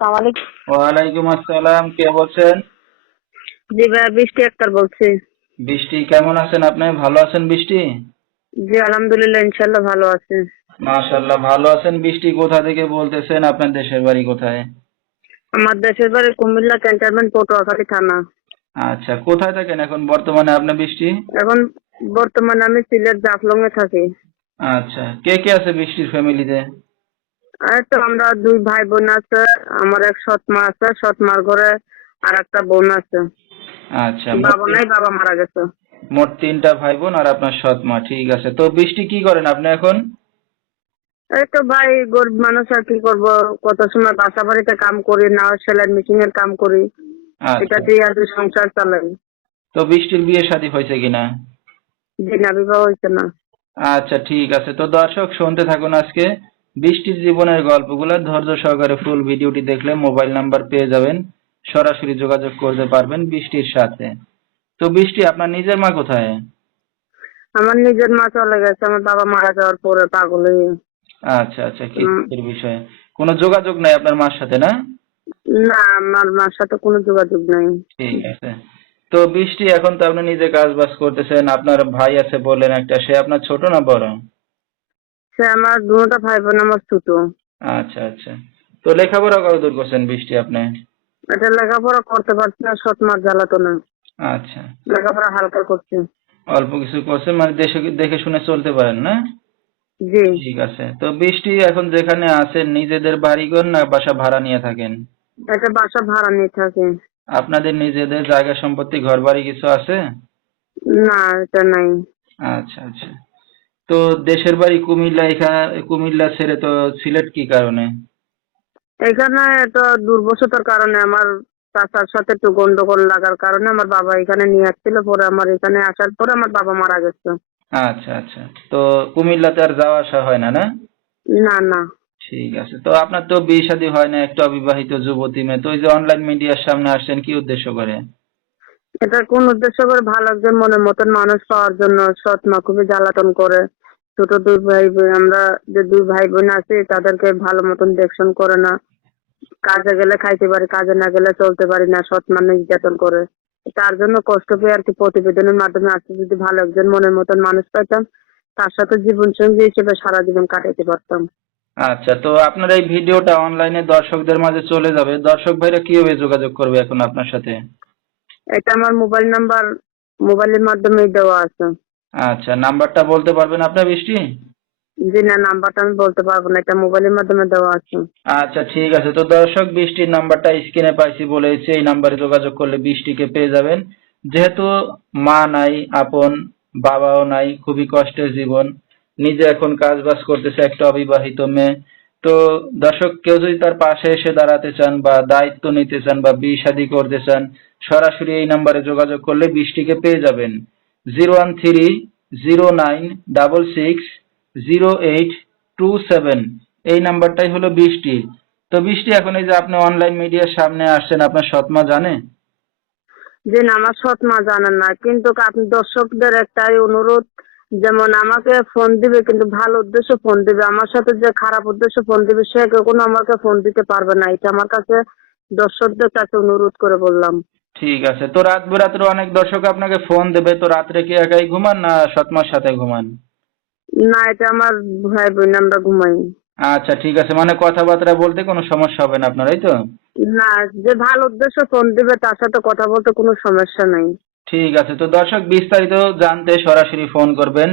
আসসালামু আলাইকুম। ওয়ালাইকুম আসসালাম কে বলছেন? জি ভাইয়া বৃষ্টি আক্তার বলছি। বৃষ্টি কেমন আছেন আপনি? ভালো আছেন বৃষ্টি? জি আলহামদুলিল্লাহ ইনশাল্লাহ ভালো আছে। ভালো আছেন বৃষ্টি কোথা থেকে বলতেছেন? আপনার দেশের বাড়ি কোথায়? আমার দেশের বাড়ি কুমিল্লা ক্যান্টনমেন্ট পটুয়াখালী থানা। আচ্ছা কোথায় থাকেন এখন বর্তমানে আপনি বৃষ্টি? এখন বর্তমানে আমি সিলেট জাফলং এ থাকি। আচ্ছা কে কে আছে বৃষ্টির ফ্যামিলিতে আর তো আমরা দুই ভাই বোন আছে আমার এক সৎ মা আছে সৎ মার ঘরে আর একটা বোন আছে। আচ্ছা বাবা নাই বাবা মারা গেছে। মোট তিনটা ভাই বোন আর আপনার সৎ মা ঠিক আছে। তো বৃষ্টি কি করেন আপনি এখন? এই তো ভাই গরিব মানুষ আর কি করব? কত সময় বাসা বাড়িতে কাম করি না সেলাই মেশিন এর কাম করি। এটা আচ্ছা দিয়ে আর সংসার চালাই। তো বৃষ্টির বিয়ে শাদী হয়েছে কিনা? জি না বিবাহ হয়েছে না। আচ্ছা ঠিক আছে। তো দর্শক শুনতে থাকুন আজকে। বৃষ্টির জীবনের গল্পগুলো ধৈর্য সহকারে ফুল ভিডিওটি দেখলে মোবাইল নাম্বার পেয়ে যাবেন। সরাসরি যোগাযোগ করতে পারবেন বৃষ্টির সাথে। তো বৃষ্টি আপনার নিজের মা কোথায়? আমার নিজের মা চলে গেছে আমার বাবা মারা যাওয়ার পরে পাগল। হয়ে আচ্ছা আচ্ছা কি এর বিষয়ে? কোনো যোগাযোগ নাই আপনার মার সাথে না? না আমার মার সাথে কোনো যোগাযোগ নাই। ঠিক আছে। তো বৃষ্টি এখন তো আপনি নিজে কাজ বাজ করতেছেন। আপনার ভাই আছে বললেন একটা সে আপনার ছোট না বড়? সে আমার দুটা ভাই বোন আমার ছোট আচ্ছা আচ্ছা। তো লেখাপড়া কত দূর করছেন বৃষ্টি আপনি? এটা লেখাপড়া করতে পারছি না সৎ মার জ্বালাতো না আচ্ছা। লেখাপড়া হালকা করছি। অল্প কিছু করছেন মানে দেশে দেখে শুনে চলতে পারেন না? জি। ঠিক আছে। তো বৃষ্টি এখন যেখানে আছেন নিজেদের বাড়ি বাড়িঘর না বাসা ভাড়া নিয়ে থাকেন? একটা বাসা ভাড়া নিয়ে থাকে। আপনাদের নিজেদের জায়গা সম্পত্তি ঘর বাড়ি কিছু আছে? না এটা নাই। আচ্ছা আচ্ছা। তো দেশের বাড়ি কুমিল্লা এখানে কুমিল্লা ছেড়ে তো সিলেট কি কারণে? এখানে তো দুর্বশতার কারণে আমার চাচার সাথে একটু গন্ডগোল লাগার কারণে আমার বাবা এখানে নিয়ে আসছিল পরে আমার এখানে আসার পরে আমার বাবা মারা গেছে। আচ্ছা আচ্ছা। তো কুমিল্লাতে আর যাওয়া আসা হয় না না? না না। ঠিক আছে। তো আপনার তো বিয়ে শাদী হয় না একটা অবিবাহিত যুবতী মেয়ে। তো ওই যে অনলাইন মিডিয়ার সামনে আসছেন কি উদ্দেশ্য করে? এটা কোন উদ্দেশ্য করে? ভালো একজন মনের মতন মানুষ পাওয়ার জন্য সৎ মা খুবই জ্বালাতন করে। ছোট দুই ভাই বোন আমরা যে দুই ভাই বোন আছি তাদেরকে ভালো মতন দেখশন করে না। কাজে গেলে খাইতে পারি কাজে না গেলে চলতে পারি না সৎ মা নির্যাতন করে। তার জন্য কষ্ট পেয়ে আর কি প্রতিবেদনের মাধ্যমে আজকে যদি ভালো একজন মনের মতন মানুষ পাইতাম তার সাথে জীবন সঙ্গী হিসেবে সারা জীবন কাটাতে পারতাম। আচ্ছা তো আপনার এই ভিডিওটা অনলাইনে দর্শকদের মাঝে চলে যাবে। দর্শক ভাইরা কীভাবে যোগাযোগ করবে এখন আপনার সাথে? এটা আমার মোবাইল নাম্বার মোবাইলের মাধ্যমে দেওয়া আছে। আচ্ছা নাম্বারটা বলতে পারবেন আপনার বৃষ্টি? জি না নাম্বারটা আমি বলতে পারব না এটা মোবাইলের মাধ্যমে দেওয়া আছে। আচ্ছা ঠিক আছে। তো দর্শক বৃষ্টির নাম্বারটা স্ক্রিনে পাইছি বলেছি এই নাম্বারে যোগাযোগ করলে বৃষ্টিকে পেয়ে যাবেন। যেহেতু মা নাই আপন বাবাও নাই খুবই কষ্টের জীবন নিজে এখন কাজ বাজ করতেছে একটা অবিবাহিত মেয়ে। তো দর্শক কেউ যদি তার পাশে এসে দাঁড়াতে চান বা দায়িত্ব নিতে চান বা বিয়ে শাদী করতে চান সরাসরি এই নাম্বারে যোগাযোগ করলে বৃষ্টিকে পেয়ে যাবেন। Zero one three zero nine double six zero eight two seven এই নাম্বারটাই হলো বৃষ্টি। তো বৃষ্টি এখন এই যে আপনি অনলাইন মিডিয়ার সামনে আসছেন, আপনার সৎমা জানে? যে আমার সৎ মা জানেন না, কিন্তু আপনি দর্শকদের একটাই অনুরোধ, যেমন আমাকে ফোন দিবে, কিন্তু ভালো উদ্দেশ্য ফোন দিবে। আমার সাথে যে খারাপ উদ্দেশ্য ফোন দিবে, সে কখনো আমাকে ফোন দিতে পারবে না। এটা আমার কাছে দর্শকদের কাছে অনুরোধ করে বললাম। ঠিক আছে। তো রাত বেরাত্রে অনেক দর্শক আপনাকে ফোন দেবে। তো রাত্রে কি একাই ঘুমান না সৎমার সাথে ঘুমান? না এটা আমার ভাই বোন আমরা ঘুমাই। আচ্ছা ঠিক আছে। মানে কথাবার্তা বলতে কোনো সমস্যা হবে না আপনার এই তো? না যে ভালো উদ্দেশ্য ফোন দিবে তার সাথে কথা বলতে কোনো সমস্যা নাই। ঠিক আছে। তো দর্শক বিস্তারিত জানতে সরাসরি ফোন করবেন।